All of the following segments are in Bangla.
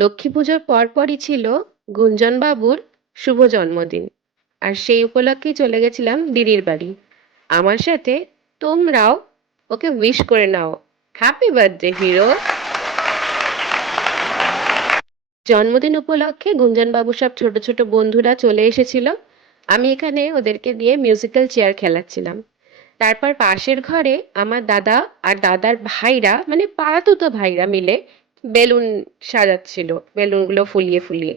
লক্ষ্মী পুজোর পরপরই ছিল গুঞ্জন বাবুর শুভ জন্মদিন। আর সেই উপলক্ষেই চলে গেছিলাম দিদির বাড়ি। আমার সাথে তোমরাও ওকে উইশ করে নাও। Happy birthday hero. জন্মদিন উপলক্ষে গুঞ্জন বাবুর সব ছোট ছোট বন্ধুরা চলে এসেছিল। আমি এখানে ওদেরকে দিয়ে মিউজিক্যাল চেয়ার খেলাচ্ছিলাম। তারপর পাশের ঘরে আমার দাদা আর দাদার ভাইরা, মানে পাড়াতুতো ভাইরা মিলে বেলুন সাজাচ্ছিল, বেলুনগুলো ফুলিয়ে ফুলিয়ে।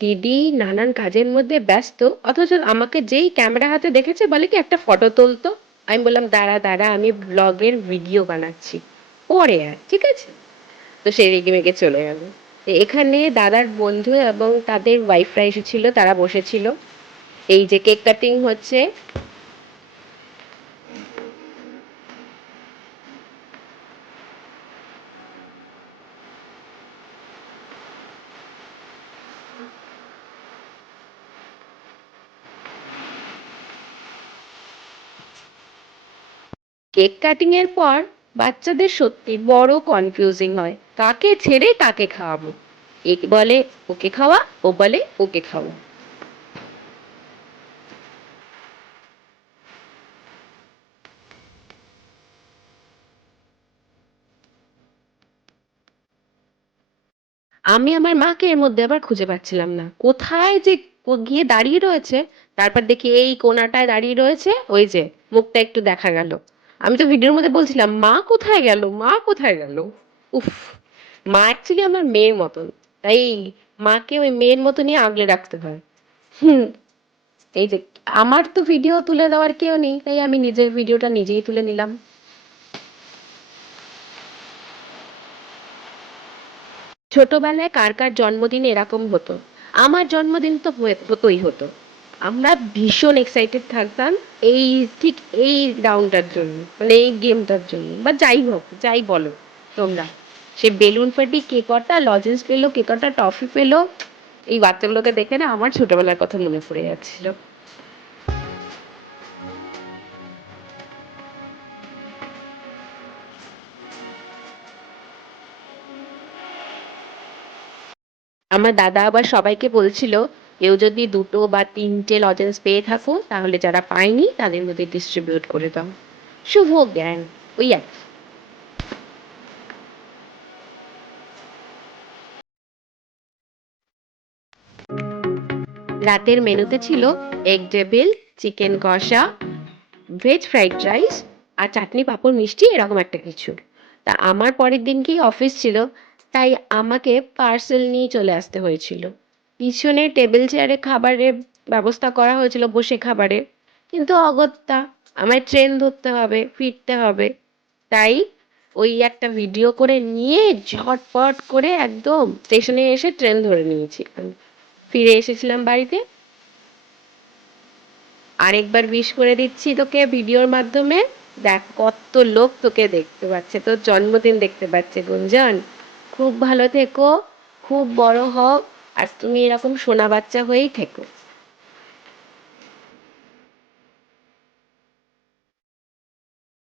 দিদি নানান কাজের মধ্যে ব্যস্ত, অথচ আমাকে যেই ক্যামেরা হাতে দেখেছে বলে কি একটা ফটো তুলতো। আমি বললাম দাঁড়া দাঁড়া, আমি ব্লগের ভিডিও বানাচ্ছি, পরে আয়, ঠিক আছে। তো সে রেগে মেগে চলে গেল। এখানে দাদার বন্ধু এবং তাদের ওয়াইফরা এসেছিল, তারা বসেছিল। এই যে কেক কাটিং হচ্ছে। কেক কাটিং এর পর বাচ্চাদের সত্যি বড় কনফিউজিং হয়, কাকে ছেড়ে কাকে খাওয়াবো। এ বলে ওকে খাওয়া, ও বলে ওকে খাওয়া। আমি আমার মাকে এর মধ্যে আবার খুঁজে পাচ্ছিলাম না, কোথায় যে গিয়ে দাঁড়িয়ে রয়েছে। তারপর দেখি এই কোনাটায় দাঁড়িয়ে রয়েছে, ওই যে মুখটা একটু দেখা গেল। আমি তো ভিডিওর মধ্যে বলছিলাম মা কোথায় গেল, মা কোথায় গেল। উফ। মা অ্যাকচুয়ালি আমার মেয়ের মতন, তাই মাকে ওই মেয়ের মতনই আগলে রাখতে হয়। হুম। এই যে আমার তো ভিডিও তুলে দেওয়ার কেউ নেই, তাই আমি নিজের ভিডিওটা নিজেই তুলে নিলাম। ছোটবেলায় কার কার জন্মদিন এরকম হতো? আমার জন্মদিন তো হতোই হতো। আমরা ভীষণ এক্সাইটেড থাকতাম এই, ঠিক এই রাউন্ডটার জন্য, মানে এই গেমটার জন্য, বা যাই হোক, যাই বলো তোমরা। সে বেলুন ফাটি, কে কটা লজেন্স পেলো, কে কটা টফি পেলো, এই বাচ্চাগুলোকে দেখে না আমার ছোটবেলার কথা মনে পড়ে যাচ্ছিল। আমার দাদা আবার সবাইকে বলছিল, কেউ যদি দুটো বা তিনটে লজেন্স পেয়ে থাকো তাহলে যারা পায়নি তাদের মধ্যে ডিস্ট্রিবিউট করে দাও। শুভ জ্ঞান, ওই আর কি। রাতের মেনুতে ছিল এগ টেবিল, চিকেন কষা, ভেজ ফ্রাইড রাইস, আর চাটনি পাঁপড় মিষ্টি এরকম একটা কিছু। তা আমার পরের দিনকেই অফিস ছিল, তাই আমাকে পার্সেল নিয়ে চলে আসতে হয়েছিল। পিছনে টেবিল চেয়ারে খাবারের ব্যবস্থা করা হয়েছিল, বসে খাবারের। কিন্তু অগত্যা আমায় ট্রেন ধরতে হবে, ফিরতে হবে। তাই ওই একটা ভিডিও করে নিয়ে ঝটপট করে একদম স্টেশনে এসে ট্রেন ধরে নিয়েছি। ফিরে এসেছিলাম বাড়িতে। আরেকবার উইশ করে দিচ্ছি তোকে ভিডিওর মাধ্যমে। দেখ কত লোক তোকে দেখতে পাচ্ছে, তোর জন্মদিন দেখতে পাচ্ছে গুঞ্জন। খুব ভালো থেকো, খুব বড় হও, আর তুমি এরকম সোনা বাচ্চা হয়েই থেকো।